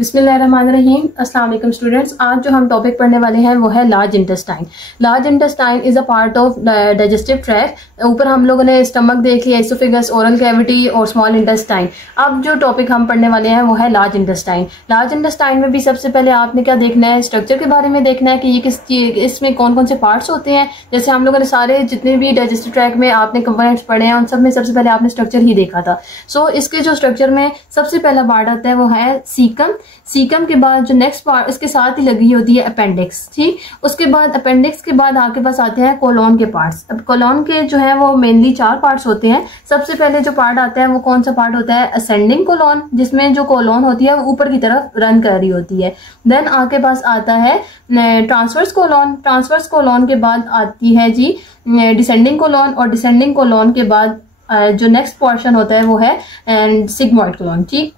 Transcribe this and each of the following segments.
बिस्मिल्लाहिर्रहमानिर्रहीम। अस्सलाम वालेकुम स्टूडेंट्स। आज जो हम टॉपिक पढ़ने वाले हैं वो है large intestine. Large intestine is a part of digestive tract. ऊपर हम लोगों ने स्टमक देख लिया, एसोफेगस, ओरल कैविटी और स्मॉल इंटेस्टाइन। अब जो टॉपिक हम पढ़ने वाले हैं वो है लार्ज इंटेस्टाइन। लार्ज इंटेस्टाइन में भी सबसे पहले आपने क्या देखना है, स्ट्रक्चर के बारे में देखना है कि ये इसमें कौन कौन से पार्ट्स होते हैं। जैसे हम लोगों ने सारे जितने भी डाइजेस्टिव ट्रैक्ट में आपने कंपोनेंट्स पढ़े हैं उन सब में सबसे पहले आपने स्ट्रक्चर ही देखा था। सो इसके जो स्ट्रक्चर में सबसे पहला पार्ट आता है वो है सीकम। सीकम के बाद जो नेक्स्ट पार्ट इसके साथ ही लगी होती है अपेंडिक्स। ठीक, उसके बाद अपेंडिक्स के बाद आपके पास आते हैं कोलोन के पार्ट्स। अब कोलोन के जो है वो मेनली 4 पार्ट्स होते हैं। सबसे पहले जो पार्ट आता है वो कौन सा पार्ट होता है, असेंडिंग कोलोन, जिसमें जो कोलोन होती है वो ऊपर की तरफ रन कर रही होती है। देन आपके पास आता है ट्रांसवर्स कोलोन। ट्रांसवर्स कोलोन के बाद आती है जी डिसेंडिंग कोलोन, और डिसेंडिंग कोलोन के बाद जो नेक्स्ट पोर्शन होता है वो है सिग्मोइड कोलोन। ठीक,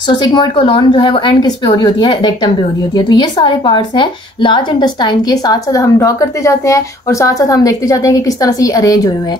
सो सिग्मोइड कोलोन जो है वो एंड किस पे हो रही होती है, रेक्टम पे हो रही होती है। तो ये सारे पार्ट्स हैं लार्ज इंटेस्टाइन के। साथ साथ हम ड्रॉ करते जाते हैं और साथ साथ हम देखते जाते हैं कि किस तरह से ये अरेंज हुए हैं।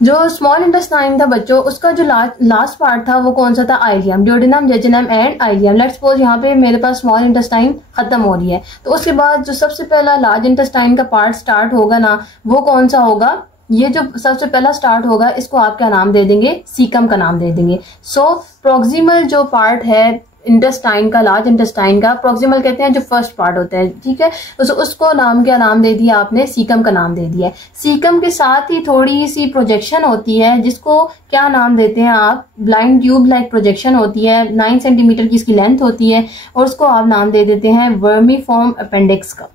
जो स्मॉल इंटेस्टाइन था बच्चों, उसका जो लास्ट पार्ट था वो कौन सा था, ileum, duodenum, jejunum and ileum. Let's suppose यहाँ पे मेरे पास स्मॉल इंटेस्टाइन खत्म हो रही है, तो उसके बाद जो सबसे पहला लार्ज इंटेस्टाइन का पार्ट स्टार्ट होगा ना, वो कौन सा होगा, ये जो सबसे पहला स्टार्ट होगा इसको आप क्या नाम दे देंगे, सीकम का नाम दे देंगे। सो प्रोक्सिमल जो पार्ट है इंटेस्टाइन का, लार्ज इंटेस्टाइन का, प्रोक्सिमल कहते हैं जो फर्स्ट पार्ट होता है। ठीक है, उसको क्या नाम दे दिया आपने, सीकम का नाम दे दिया। सीकम के साथ ही थोड़ी सी प्रोजेक्शन होती है जिसको क्या नाम देते हैं आप, ब्लाइंड ट्यूब लाइक प्रोजेक्शन होती है, 9 सेंटीमीटर की इसकी लेंथ होती है, और उसको आप नाम दे देते हैं वर्मीफॉर्म अपेंडिक्स का।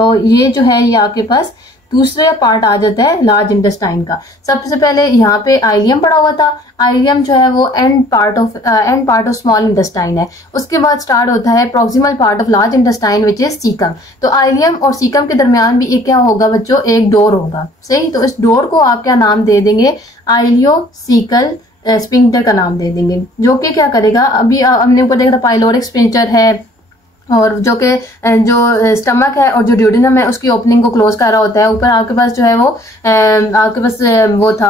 और ये जो है ये आपके पास दूसरा पार्ट आ जाता है लार्ज इंटेस्टाइन का। सबसे पहले यहाँ पे आइलियम पड़ा हुआ था। आइलियम जो है वो and part of small intestine है। उसके बाद स्टार्ट होता है proximal part of large intestine which is caecum. तो आइलियम और सीकम के दरमियान भी एक क्या होगा बच्चों, एक डोर होगा। सही, तो इस डोर को आप क्या नाम दे देंगे, आइलियोसीकल स्फिंक्टर का नाम दे देंगे, जो कि क्या करेगा, अभी हमने ऊपर देखा था पाइलोरिक स्फिंक्टर है, और जो कि जो स्टमक है और जो ड्यूडेनम है उसकी ओपनिंग को क्लोज कर रहा होता है। ऊपर आपके पास जो है वो आपके पास वो था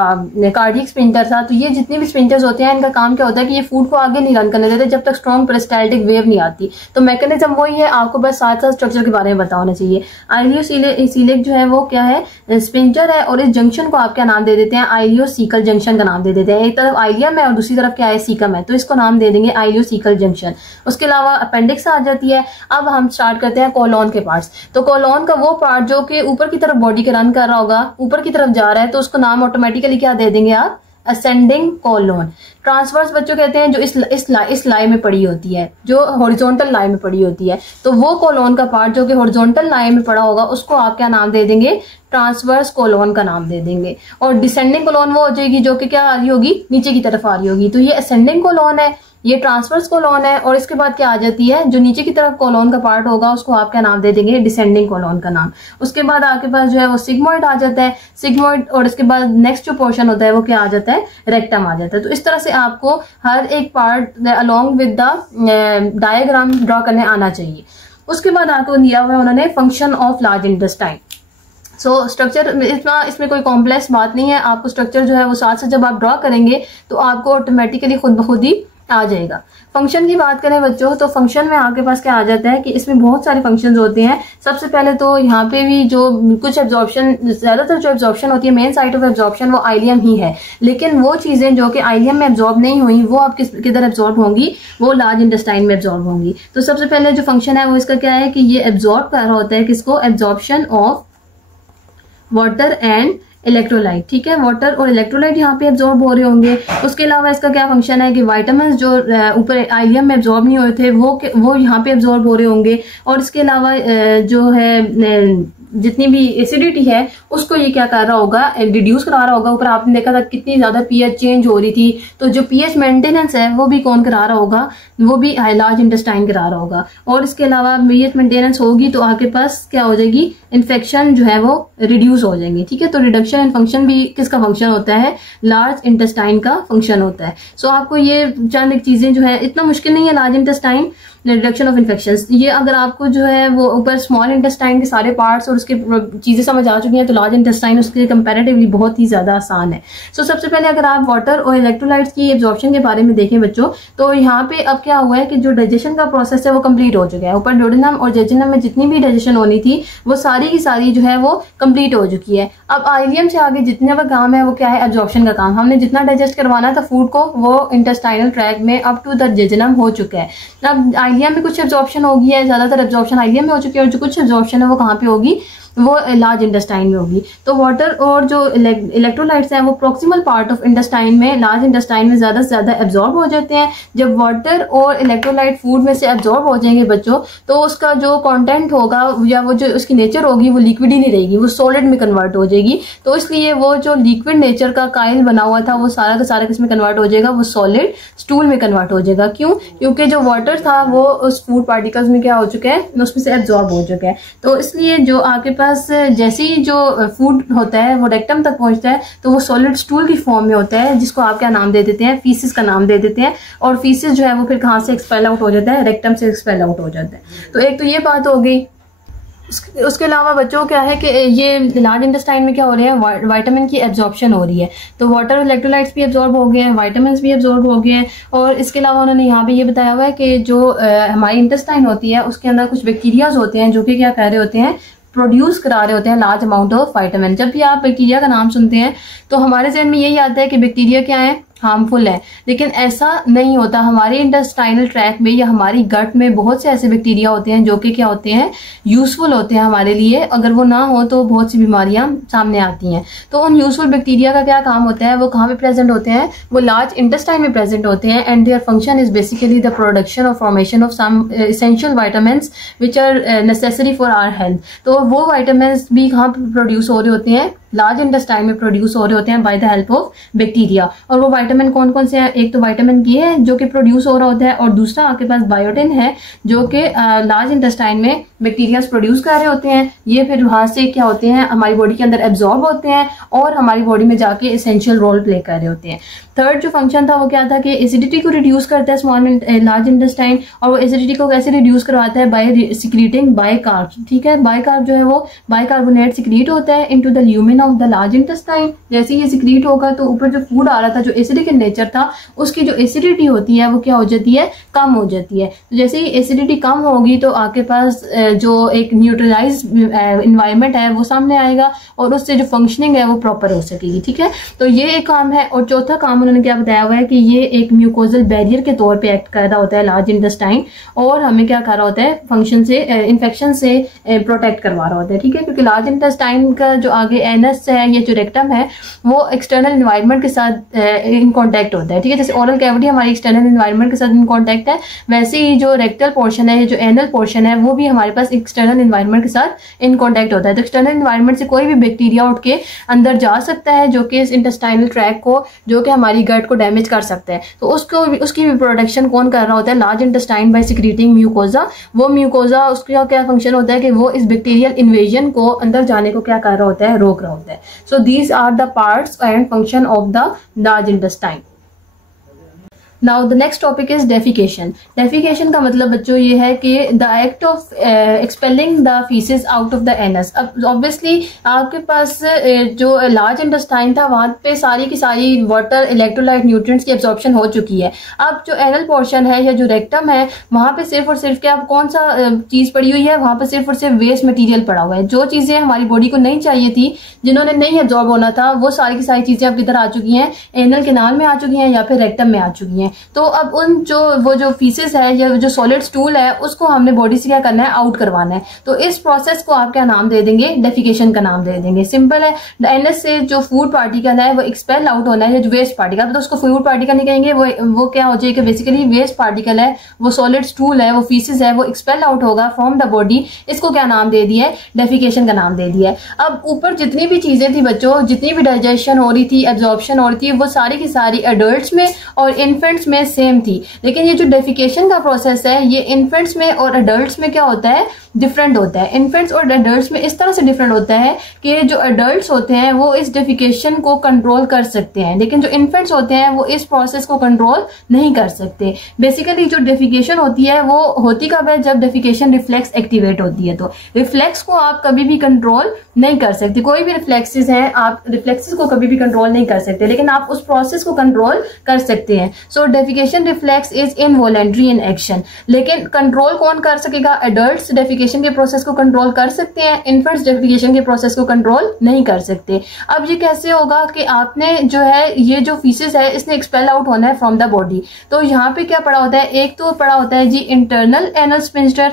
कार्डियक स्फिंक्टर था। तो ये जितने भी स्फिंक्टर्स होते हैं इनका काम क्या होता है कि ये फूड को आगे नहीं रन करने देते जब तक स्ट्रॉन्ग पेरिस्टाल्टिक वेव नहीं आती। तो मैकेनिज्म वही है, आपको बस साथ साथ स्ट्रक्चर के बारे में पता होना चाहिए। आइलियोसीलिक जो है वो क्या है, स्फिंक्टर है, और इस जंक्शन को आप क्या नाम दे देते हैं, आइलियोसीकल जंक्शन का नाम दे देते हैं। एक तरफ आइलियम है और दूसरी तरफ क्या है, सीकम है, तो इसको नाम दे देंगे आइलियोसीकल जंक्शन। उसके अलावा अपेंडिक्स आ जाती है। अब हम स्टार्ट करते हैं कोलोन के पार्ट्स। तो कोलोन का वो पार्ट जो कि ऊपर की तरफ बॉडी के रन कर रहा होगा, ऊपर की तरफ जा रहा है, तो उसको नाम ऑटोमेटिकली क्या दे देंगे आप, असेंडिंग कोलोन। ट्रांसवर्स बच्चों कहते हैं जो इस लाई में पड़ी होती है, जो हॉरिजॉन्टल लाई में पड़ी होती है। तो वो कोलोन का पार्ट जो कि हॉरिजॉन्टल लाई में पड़ा होगा उसको आप क्या नाम दे देंगे, ट्रांसवर्स कोलोन का नाम दे देंगे। और डिसेंडिंग कोलोन वो हो जाएगी जो कि क्या आ रही होगी, नीचे की तरफ आ रही होगी। तो ये असेंडिंग कोलोन है, ये ट्रांसवर्स कोलोन है, और इसके बाद क्या आ जाती है, जो नीचे की तरफ कोलोन का पार्ट होगा उसको आप क्या नाम दे देंगे, डिसेंडिंग कोलोन का नाम। उसके बाद आपके पास जो है वो सिग्मोइड आ जाता है, सिग्मोइड, और इसके बाद नेक्स्ट जो पोर्शन होता है वो क्या आ जाता है, रेक्टम आ जाता है। तो इस तरह से आपको हर एक part along with the diagram draw करने आना चाहिए। उसके बाद आपको दिया हुआ है उन्होंने function of large intestine. So structure इतना, इसमें कोई कॉम्प्लेक्स बात नहीं है। आपको स्ट्रक्चर जो है वो साथ से जब आप ड्रॉ करेंगे तो आपको ऑटोमेटिकली खुद ब खुद ही आ जाएगा। फंक्शन की बात करें बच्चों, तो फंक्शन में आपके पास क्या आ जाता है कि इसमें बहुत सारे फंक्शंस होते हैं। सबसे पहले तो यहाँ पे भी जो कुछ एब्जॉर्प्शन, ज्यादातर जो एब्जॉर्प्शन होती है, मेन साइट ऑफ एब्जॉर्प्शन वो आइलियम ही है, लेकिन वो चीजें जो कि आइलियम में एब्जॉर्ब नहीं हुई वो आप किधर एब्जॉर्ब होंगी, वो लार्ज इंटेस्टाइन में एब्जॉर्ब होंगी। तो सबसे पहले जो फंक्शन है वो इसका क्या है कि ये एब्जॉर्ब कर रहा होता है किसको, absorption of water and electrolyte. ठीक है, वाटर और इलेक्ट्रोलाइट यहाँ पे एब्जॉर्ब हो रहे होंगे। उसके अलावा इसका क्या फंक्शन है कि विटामिन जो ऊपर आइलियम में एब्जॉर्ब नहीं हुए थे वो यहाँ पे एब्जॉर्ब हो रहे होंगे। और इसके अलावा जो है जितनी भी एसिडिटी है उसको ये क्या कर रहा होगा, रिड्यूस करा रहा होगा। ऊपर आपने देखा था कितनी ज्यादा पीएच चेंज हो रही थी, तो जो पीएच मेंटेनेंस है वो भी कौन करा रहा होगा, वो भी लार्ज इंटेस्टाइन करा रहा होगा। और इसके अलावा पीएच मेंटेनेंस होगी तो आपके पास क्या हो जाएगी, इन्फेक्शन जो है वो रिड्यूस हो जाएंगे। ठीक है, तो रिडक्शन एंड फंक्शन भी किसका फंक्शन होता है, लार्ज इंटेस्टाइन का फंक्शन होता है। सो आपको ये चंद एक चीजें जो है, इतना मुश्किल नहीं है large intestine, reduction of infections. ये अगर आपको जो है वो ऊपर स्मॉल इंटेस्टाइन के सारे पार्ट्स और उसके चीजें समझ आ चुकी हैं तो लार्ज इंटेस्टाइन उसके लिए कंपैरेटिवली बहुत ही ज्यादा आसान है। सो सबसे पहले अगर आप वाटर और इलेक्ट्रोलाइट्स की एब्जॉर्प्शन के बारे में देखें बच्चों, तो यहाँ पे अब क्या हुआ है कि जो डाइजेशन का प्रोसेस है वो कंप्लीट हो चुका है। ऊपर ड्यूडेनम और जेजुनम में जितनी भी डाइजेशन होनी थी वो सारी की सारी जो है वो कंप्लीट हो चुकी है। अब आइलियम से आगे जितने भी काम है वो क्या है, एब्जॉर्प्शन का काम। हमने जितना डाइजेस्ट करवाना था फूड को वो इंटेस्टाइनल ट्रैक में अप टू द जेजुनम हो चुका है। अब आइलियम में कुछ एब्जॉर्प्शन होगी है, ज्यादातर एब्जॉर्प्शन आइलियम में हो चुकी है, और जो कुछ एब्जॉर्प्शन है वो कहाँ पे होगी, वो लार्ज इंटेस्टाइन में होगी। तो वाटर और जो इलेक्ट्रोलाइट्स हैं वो प्रोक्सिमल पार्ट ऑफ इंटेस्टाइन में, लार्ज इंटेस्टाइन में ज्यादा से ज्यादा एब्जॉर्ब हो जाते हैं। जब वाटर और इलेक्ट्रोलाइट फूड में से एब्जॉर्ब हो जाएंगे बच्चों, तो उसका जो कंटेंट होगा या वो जो उसकी नेचर होगी वो लिक्विड ही नहीं रहेगी, वो सॉलिड में कन्वर्ट हो जाएगी। तो इसलिए वो जो लिक्विड नेचर का कायल बना हुआ था वो सारा का सारा किसमें कन्वर्ट हो जाएगा, वो सॉलिड स्टूल में कन्वर्ट हो जाएगा। क्यों? क्योंकि जो वाटर था वो उस फूड पार्टिकल्स में क्या हो चुका है, उसमें से एब्जॉर्ब हो चुका है। तो इसलिए जो आपके पास जैसे ही जो फूड होता है वो रेक्टम तक पहुंचता है तो वो सॉलिड स्टूल की फॉर्म में होता है, जिसको आप क्या नाम दे देते हैं, फीसिस का नाम दे देते हैं। और फीसिस जो है वो फिर कहाँ से एक्सपेल आउट हो जाता है, रेक्टम से एक्सपेल आउट हो जाता है। तो एक तो ये बात हो गई। उसके अलावा बच्चों क्या है कि ये लार्ज इंटेस्टाइन में क्या हो रहा है, विटामिन की एब्जॉर्प्शन हो रही है। तो वाटर इलेक्ट्रोलाइट्स भी एब्जॉर्ब हो गए हैं, विटामिन भी एब्जॉर्ब हो गए हैं। और इसके अलावा उन्होंने यहाँ पे ये बताया हुआ है कि जो हमारी इंटेस्टाइन होती है उसके अंदर कुछ बैक्टीरियाज होते हैं जो कि क्या कर रहे होते हैं, प्रोड्यूस करा रहे होते हैं लार्ज अमाउंट ऑफ विटामिन। जब भी आप बैक्टीरिया का नाम सुनते हैं तो हमारे जहन में यही आता है कि बैक्टीरिया क्या है, हार्मफुल है, लेकिन ऐसा नहीं होता। हमारे इंटेस्टाइनल ट्रैक में या हमारी गट में बहुत से ऐसे बैक्टीरिया होते हैं जो कि क्या होते हैं, यूजफुल होते हैं हमारे लिए। अगर वो ना हो तो बहुत सी बीमारियां सामने आती हैं। तो उन यूजफुल बैक्टीरिया का क्या काम होता है, वो कहाँ पे प्रेजेंट होते हैं, वो लार्ज इंटेस्टाइन में प्रेजेंट होते हैं। And their function is basically the production और formation of some essential vitamins which are necessary for our health. तो वो विटामिन्स भी कहाँ पे प्रोड्यूस हो रहे होते हैं, लार्ज इंटेस्टाइन में प्रोड्यूस हो रहे होते हैं by the help of bacteria. और वो विटामिन कौन कौन से हैं, एक तो विटामिन के है जो कि प्रोड्यूस हो रहा होता है, और दूसरा आपके पास बायोटिन है जो कि लार्ज इंटेस्टाइन में बैक्टीरिया प्रोड्यूस कर रहे होते हैं। ये फिर वहां से क्या होते हैं, हमारी बॉडी के अंदर एब्जॉर्ब होते हैं और हमारी बॉडी में जाके एसेंशियल रोल प्ले कर रहे होते हैं। थर्ड जो फंक्शन था वो क्या था कि एसिडिटी को रिड्यूस करता है स्मॉल लार्ज इंटेस्टाइन। और वो एसिडिटी को कैसे रिड्यूस करवाता है, बाय सिक्रीटिंग बाइकार्ब। ठीक है, बाइकार्ब जो है वो बाइकार्बोनेट सिक्रीट होता है into the lumen of the large intestine. जैसे ही ये सिक्रीट होगा तो ऊपर जो फूड आ रहा था जो एसिडिक इन नेचर था, उसकी जो एसिडिटी होती है वो क्या हो जाती है, कम हो जाती है। तो जैसे ही एसिडिटी कम होगी तो आपके पास जो एक न्यूट्रलाइज इन्वायरमेंट है वो सामने आएगा और उससे जो फंक्शनिंग है वो प्रॉपर हो सकेगी। ठीक है, तो ये एक काम है। और चौथा काम उन्होंने क्या बताया हुआ है कि ये एक म्यूकोजल बैरियर के तौर पे एक्ट कर रहा होता है लार्ज इंटेस्टाइन, और हमें क्या कर रहा होता है, फंक्शन से, इन्फेक्शन से प्रोटेक्ट करवा रहा होता है। ठीक है, क्योंकि लार्ज इंटेस्टाइन का जो आगे एनस है, ये जो रेक्टम है, वो एक्सटर्नल इन्वायरमेंट के साथ इन कॉन्टेक्ट होता है। ठीक है, जैसे ओरल कैविटी हमारी एक्सटर्नल इन्वायरमेंट के साथ इन कॉन्टेक्ट है, वैसे ही जो रेक्टल पोर्शन है, जो एनल पोर्शन है, वो भी हमारे पास एक्सटर्नल इन्वायरमेंट के साथ इन कॉन्टेक्ट होता है। तो एक्सटर्नल इन्वायरमेंट से कोई भी बैक्टीरिया उठ के अंदर जा सकता है जो कि इस इंटेस्टाइनल ट्रैक को, जो कि हमारी गट को डैमेज कर सकता है। तो उसकी भी प्रोडक्शन कौन कर रहा होता है, large intestine bye secreting mucosa. वो म्यूकोजा, उसका क्या फंक्शन होता है कि वो इस बैक्टीरियल इन्वेजन को, अंदर जाने को क्या कर रहा होता है, रोक रहा होता है। So these are the parts and function of the large intestine. Now the next topic is defecation. Defecation का मतलब बच्चों ये है कि the act of expelling the faeces out of the anus. अब ऑब्वियसली आपके पास जो लार्ज इंटेस्टाइन था वहां पे सारी की सारी वाटर, इलेक्ट्रोलाइट, न्यूट्रिएंट्स की एब्जॉर्प्शन हो चुकी है। अब जो एनल पोर्शन है या जो रेक्टम है, वहां पे सिर्फ और सिर्फ क्या कौन सा चीज पड़ी हुई है, वहां पे सिर्फ और सिर्फ वेस्ट मटेरियल पड़ा हुआ है। जो चीजें हमारी बॉडी को नहीं चाहिए थी, जिन्होंने नहीं एब्जॉर्ब होना था, वो सारी की सारी चीजें अब किधर आ चुकी हैं, एनल कैनाल में आ चुकी हैं या फिर रेक्टम में आ चुकी हैं। तो अब उन जो फीसेस है या जो सॉलिड स्टूल है, उसको हमने बॉडी से क्या करना है, आउट करवाना है। तो इस प्रोसेस को आप क्या नाम दे देंगे, डेफिकेशन का नाम दे देंगे। सिंपल है, एनएस से जो फूड पार्टिकल है वो एक्सपेल आउट होना है, जो वेस्ट पार्टिकल, तो उसको फूड पार्टिकल नहीं कहेंगे, वो क्या हो जाएगा, बेसिकली वेस्ट पार्टिकल है, वो सॉलिड स्टूल है, वो फीसेस है, वो एक्सपेल आउट होगा फ्रॉम द बॉडी। इसको क्या नाम दे दिया है, डेफिकेशन का नाम दे दिया है। अब ऊपर जितनी भी चीजें थी बच्चों, जितनी भी डाइजेशन हो रही थी, एब्जॉर्प्शन हो रही थी, वो सारी की सारी एडल्ट्स में और इन्फेंट इन्फेंट्स में सेम थी, लेकिन ये जो डेफिकेशन का प्रोसेस है ये इन्फेंट्स में और अडल्ट्स में क्या होता है, डिफरेंट होता है। इन्फेंट्स और अडल्ट्स में इस तरह से डिफरेंट होता है कि जो अडल्ट्स होते हैं वो इस डेफिकेशन को कंट्रोल कर सकते हैं, लेकिन जो इन्फेंट्स होते हैं वो इस प्रोसेस को कंट्रोल नहीं कर सकते। बेसिकली जो डेफिकेशन होती है वो होती कब है, जब डेफिकेशन रिफ्लेक्स एक्टिवेट होती है। तो रिफ्लेक्स को आप कभी भी कंट्रोल नहीं कर सकते, कोई भी रिफ्लेक्सेस हैं आप रिफ्लेक्सेस को कभी भी कंट्रोल नहीं कर सकते, लेकिन आप उस प्रोसेस को कंट्रोल कर सकते हैं। So defecation reflex is involuntary in action, लेकिन कंट्रोल कौन कर सकेगा, एडल्ट्स डेफिकेशन के प्रोसेस को कंट्रोल कर सकते हैं, इन्फेंट्स डेफिकेशन के प्रोसेस को कंट्रोल नहीं कर सकते। अब ये कैसे होगा कि आपने जो है ये जो फीसेस है इसने एक्सपेल आउट होना है फ्रॉम द बॉडी। तो यहाँ पे क्या पड़ा होता है, एक तो पड़ा होता है जी इंटरनल एनल स्फिंक्टर,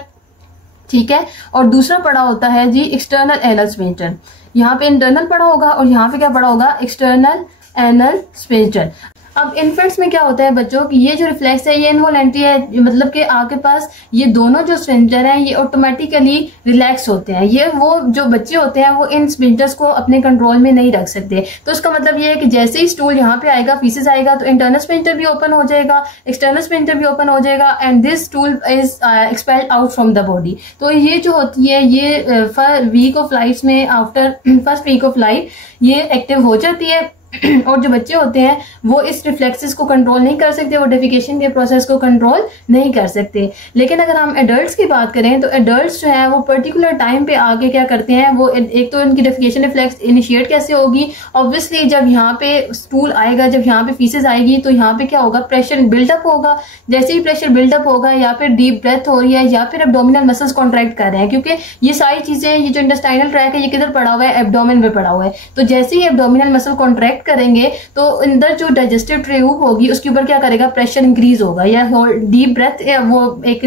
ठीक है, और दूसरा पड़ा होता है जी एक्सटर्नल एनल स्फिंक्टर। यहाँ पे इंटरनल पड़ा होगा और यहाँ पे क्या पड़ा होगा, एक्सटर्नल एनल स्फिंक्टर। अब इन्फेंट्स में क्या होता है बच्चों कि ये जो रिफ्लेक्स है ये इनवॉलंटरी है, मतलब कि आपके पास ये दोनों जो स्फिंक्टर हैं ये ऑटोमेटिकली रिलैक्स होते हैं। ये वो जो बच्चे होते हैं वो इन स्फिंक्टर्स को अपने कंट्रोल में नहीं रख सकते। तो इसका मतलब ये है कि जैसे ही स्टूल यहाँ पे आएगा, फीसेस आएगा, तो इंटरनल स्फिंक्टर भी ओपन हो जाएगा, एक्सटर्नल स्फिंक्टर भी ओपन हो जाएगा and this stool is expelled out from the body. तो ये जो होती है ये वीक ऑफ लाइफ में, after first week of life ये एक्टिव हो जाती है। और जो बच्चे होते हैं वो इस रिफ्लेक्सेस को कंट्रोल नहीं कर सकते, वो डेफिकेशन के प्रोसेस को कंट्रोल नहीं कर सकते। लेकिन अगर हम एडल्ट्स की बात करें तो एडल्ट्स जो है वो पर्टिकुलर टाइम पे आगे क्या करते हैं, वो एक तो इनकी डेफिकेशन रिफ्लेक्स इनिशिएट कैसे होगी, ऑब्वियसली जब यहाँ पे स्टूल आएगा, जब यहाँ पे फीसेस आएगी तो यहाँ पे क्या होगा, प्रेशर बिल्डअप होगा। जैसे ही प्रेशर बिल्डअप होगा या फिर डीप ब्रेथ हो रही है या फिर एब्डोमिनल मसल्स कॉन्ट्रैक्ट कर रहे हैं, क्योंकि ये सारी चीजें, ये जो इंटेस्टाइनल ट्रैक है ये किधर पड़ा हुआ है, एब्डोमेन में पड़ा हुआ है। तो जैसे ही एब्डोमिनल मसल कॉन्ट्रैक्ट करेंगे तो अंदर जो डाइजेस्टिव ट्यूब होगी उसके ऊपर क्या करेगा, प्रेशर इंक्रीज होगा। या डीप ब्रेथ वो एक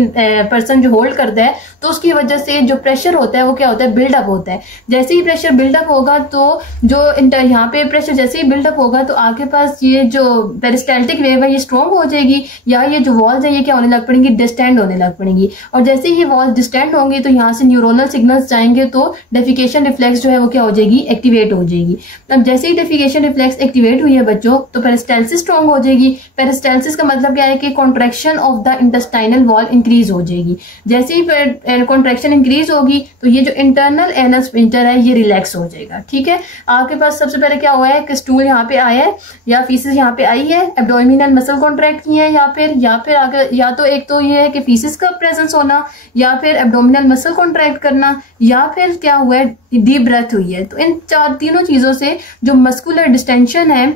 पर्सन जो होल्ड करता है तो उसकी वजह से जो प्रेशर होता है वो क्या होता है, बिल्डअप होता है। जैसे ही प्रेशर बिल्डअप होगा तो जो यहाँ पे प्रेशर जैसे ही बिल्डअप होगा तो आपके पास ये जो पेरिस्टाल्टिक वेव है ये स्ट्रॉन्ग हो जाएगी, या ये जो वॉल्स है ये क्या होने लग पड़ेंगी, डिस्टेंड होने लग पड़ेंगी। और जैसे ही ये वॉल्स डिस्टेंड होंगी तो यहाँ से न्यूरोनल सिग्नल्स जाएंगे तो डेफिकेशन रिफ्लेक्स जो है वो क्या हो जाएगी, एक्टिवेट हो जाएगी। अब जैसे ही डेफिकेशन रिफ्लेक्स एक्टिवेट हुई है बच्चों तो पेरिस्टाल्सिस स्ट्रॉन्ग हो जाएगी। पेरिस्टाल्सिस का मतलब क्या है कि contraction of the intestinal wall increase हो जाएगी। जैसे ही कॉन्ट्रैक्शन इंक्रीज होगी तो ये जो इंटरनल एनल स्फिंक्टर है ये रिलैक्स हो जाएगा। ठीक है, आपके पास सबसे पहले क्या हुआ है कि स्टूल यहाँ पे आया है या फीसिस यहाँ पे आई है, एब्डोमिनल मसल कॉन्ट्रैक्ट की है, या फिर आगे या तो एक तो ये है कि फीसिस का प्रेजेंस होना, या फिर एब्डोमिनल मसल कॉन्ट्रैक्ट करना, या फिर क्या हुआ है, डीप ब्रेथ हुई है। तो इन तीनों चीजों से जो मस्कुलर डिस्टेंशन है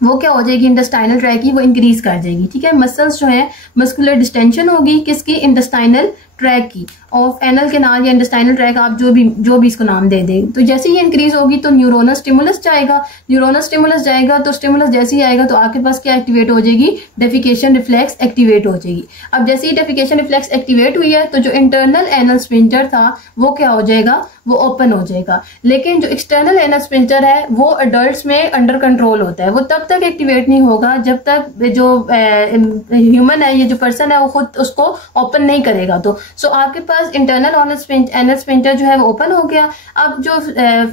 वो क्या हो जाएगी, इंटेस्टाइनल ट्रैक की वो इंक्रीज कर जाएगी। ठीक है, मसल्स जो है मस्कुलर डिस्टेंशन होगी किसकी, इंटेस्टाइनल ट्रैक की, ऑफ एनल कैनाल या इंटेस्टाइनल ट्रैक, आप जो भी इसको नाम दे दें। तो जैसे ही इंक्रीज होगी तो न्यूरोनल स्टिमुलस जाएगा, तो स्टिमुलस जैसे ही आएगा तो आपके पास क्या एक्टिवेट हो जाएगी, डेफिकेशन रिफ्लेक्स एक्टिवेट हो जाएगी। अब जैसे ही डेफिकेशन रिफ्लेक्स एक्टिवेट हुई है तो जो इंटरनल एनल स्फिंक्टर था वो क्या हो जाएगा, वो ओपन हो जाएगा। लेकिन जो एक्सटर्नल एनल स्फिंक्टर है वो अडल्ट्स में अंडर कंट्रोल होता है, वो तब तक एक्टिवेट नहीं होगा जब तक जो ह्यूमन है, ये जो पर्सन है वो खुद उसको ओपन नहीं करेगा। तो सो आपके पास इंटरनल एनल स्फिंक्टर जो है वो ओपन हो गया। अब जो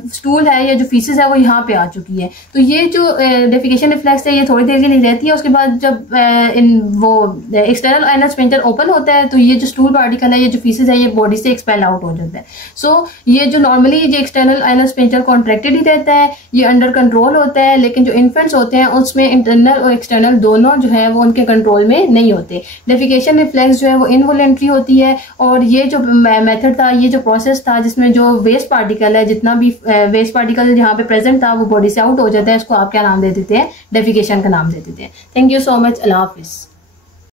स्टूल है या जो फीसिस है वो यहाँ पे आ चुकी है। तो ये जो डेफिकेशन रिफ्लेक्स है ये थोड़ी देर के लिए रहती है, उसके बाद जब वो एक्सटर्नल एनल स्फिंक्टर ओपन होता है तो ये जो स्टूल पार्टिकल है, ये जो फीसिस है ये बॉडी से एक्सपेल आउट हो जाता है। सो ये जो नॉर्मली जो एक्सटर्नल एनल स्फिंक्टर कॉन्ट्रैक्टेड ही रहता है, ये अंडर कंट्रोल होता है, लेकिन जो इन्फेंट्स होते हैं उसमें इंटरनल और एक्सटर्नल दोनों जो है वो उनके कंट्रोल में नहीं होते। डेफिकेशन रिफ्लेक्स जो है वो इनवॉलंटरी होती है, और ये जो मेथड था, ये जो प्रोसेस था जिसमें जो वेस्ट पार्टिकल है, जितना भी वेस्ट पार्टिकल यहाँ पे प्रेजेंट था वो बॉडी से आउट हो जाता है, इसको आप क्या नाम दे देते हैं, डेफिकेशन का नाम दे देते हैं। Thank you so much, Allah Hafiz.